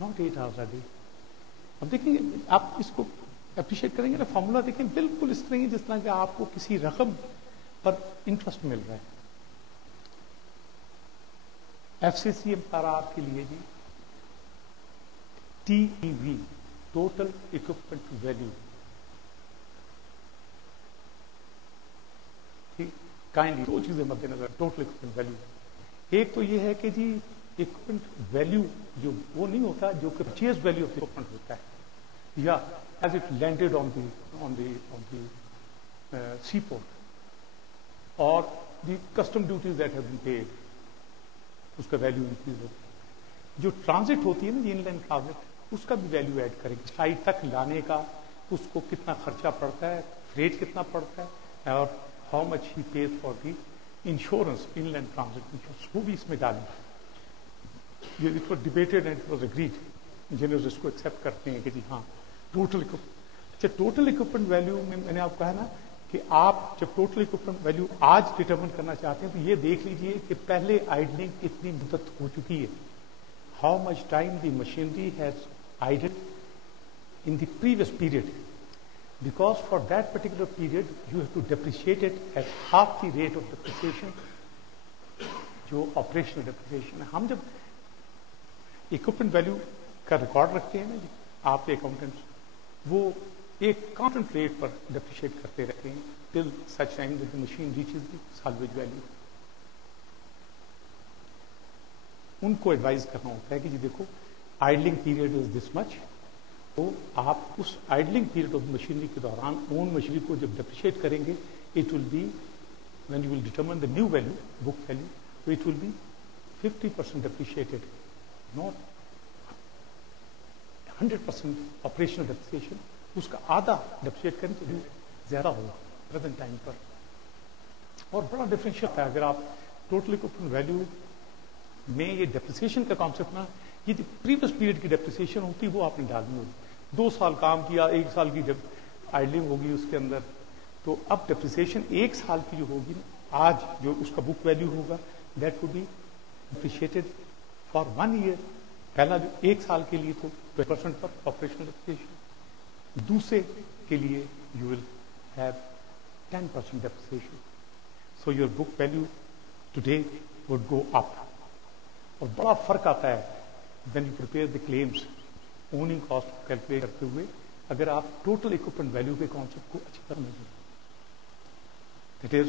not 8 hours a day. अब देखेंगे आप इसको अप्रिशिएट करेंगे ना, फॉर्मूला देखें बिल्कुल इस तरह जिस तरह का आपको किसी रकम पर इंटरेस्ट मिल रहा है। एफसीसीएम करार के लिए जी TEV, total equipment value, kindly दो चीजें मद्देनजर टोटल इक्विपमेंट वैल्यू। एक तो ये है कि जी इक्विपमेंट वैल्यू जो वो नहीं होता जो कि परचेज वैल्यू ऑफ इक्विपमेंट होता है, या as it landed on the seaport, और the custom duties that have been paid, उसका वैल्यू इंक्रीज होता है। जो ट्रांजिट होती है ना, इनलैंड ट्रांजिट, उसका भी वैल्यू ऐड करेंगे, साइट तक लाने का उसको कितना खर्चा पड़ता है, रेट कितना पड़ता है, और how much he page for the insurance, inland transit insurance, वो भी इसमें डालेंगे। ये it was debated and it was agreed, engineers इसको एक्सेप्ट करते हैं कि जी हाँ टोटल अच्छा टोटल इक्विपमेंट वैल्यू में मैंने आपको कहा ना कि आप जब टोटल इक्विपमेंट वैल्यू आज डिटरमिन करना चाहते हैं तो ये देख लीजिए कि पहले आइडलिंग कितनी मुद्दत हो चुकी है, how much time the machinery has idle in the previous period, because for that particular period you have to depreciate it at half the rate of depreciation, जो ऑपरेशनल डेप्रिसिएशन है। हम जब इक्विपमेंट वैल्यू का record रखते हैं ना जी, आप accountants, वो एक कांस्टेंट रेट पर डेप्रिशिएट करते रहते हैं till such time that the machine reaches the salvage value. उनको एडवाइज करना होता है कि जी देखो idling period is this much, तो आप उस आइडलिंग पीरियड ऑफ मशीनरी के दौरान ओन मशीनरी को जब डेप्रिशिएट करेंगे, it will be when you will determine the new value, book value, तो it will be 50% depreciated, not 100% operational depreciation. उसका आधा डेप्रिशिएट करें तो ज्यादा होगा प्रेजेंट टाइम पर, और बड़ा डिफरेंशियल है। अगर आप टोटल इक्विपमेंट वैल्यू में ये डेप्रिसिएशन का कॉन्सेप्ट ना, ये जो प्रीवियस पीरियड की डेप्रिसिएशन होती है वो आपने डालनी होगी। 2 साल काम किया, 1 साल की जब आइडलिंग होगी उसके अंदर, तो अब डेप्रिसिएशन 1 साल की जो होगी ना, आज जो उसका बुक वैल्यू होगा that would be depreciated for 1 year. पहला जो 1 साल के लिए तो 20% पर ऑपरेशनल डेप्रिसिएशन, दूसरे के लिए you will have 10% depreciation, so your book value today would go up. और बड़ा फर्क आता है when you prepare the claims, owning cost calculate करते हुए, अगर आप टोटल इक्विपमेंट वैल्यू के कॉन्सेप्ट को अच्छी तरह समझें। That is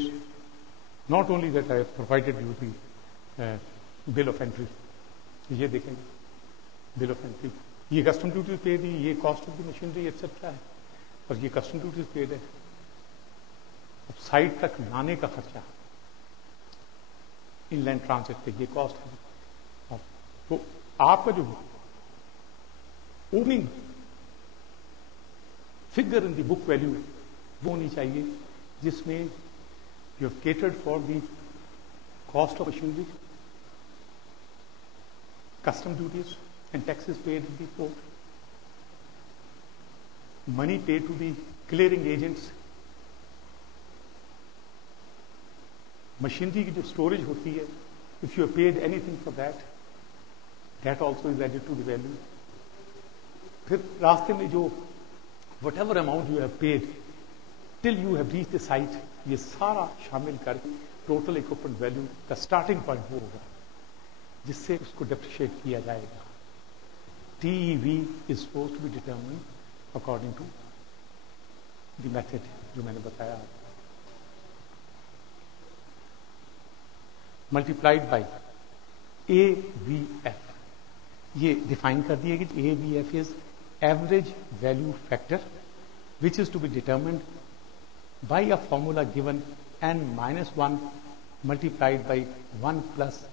not only that I have provided you the bill of entry, ये देखेंगे बिल ऑफ एंट्री, ये कस्टम ड्यूटी पेड है, ये cost of the machinery etcetera है, और ये कस्टम ड्यूटी पेड है। अब साइट तक लाने का खर्चा इनलैंड ट्रांजिट पे ये कॉस्ट है। तो आपका जो owning figure in the book value है वो होनी चाहिए जिसमें you have catered for the cost of machinery, custom duties and taxes paid in the port, money paid to the clearing agents, machinery की जो storage होती है, if you have paid anything for that, that also is added to the value. फिर रास्ते में जो whatever amount you have paid till you have reached the site, ये सारा शामिल करके total equipment value का starting point वो होगा जिससे उसको डेप्रिशिएट किया जाएगा। TEV is supposed to be determined according to the method जो मैंने बताया, multiplied by AVF। ये डिफाइन कर दिया कि AVF is average value factor which is to be determined by a formula given n-1 multiplied by 1 plus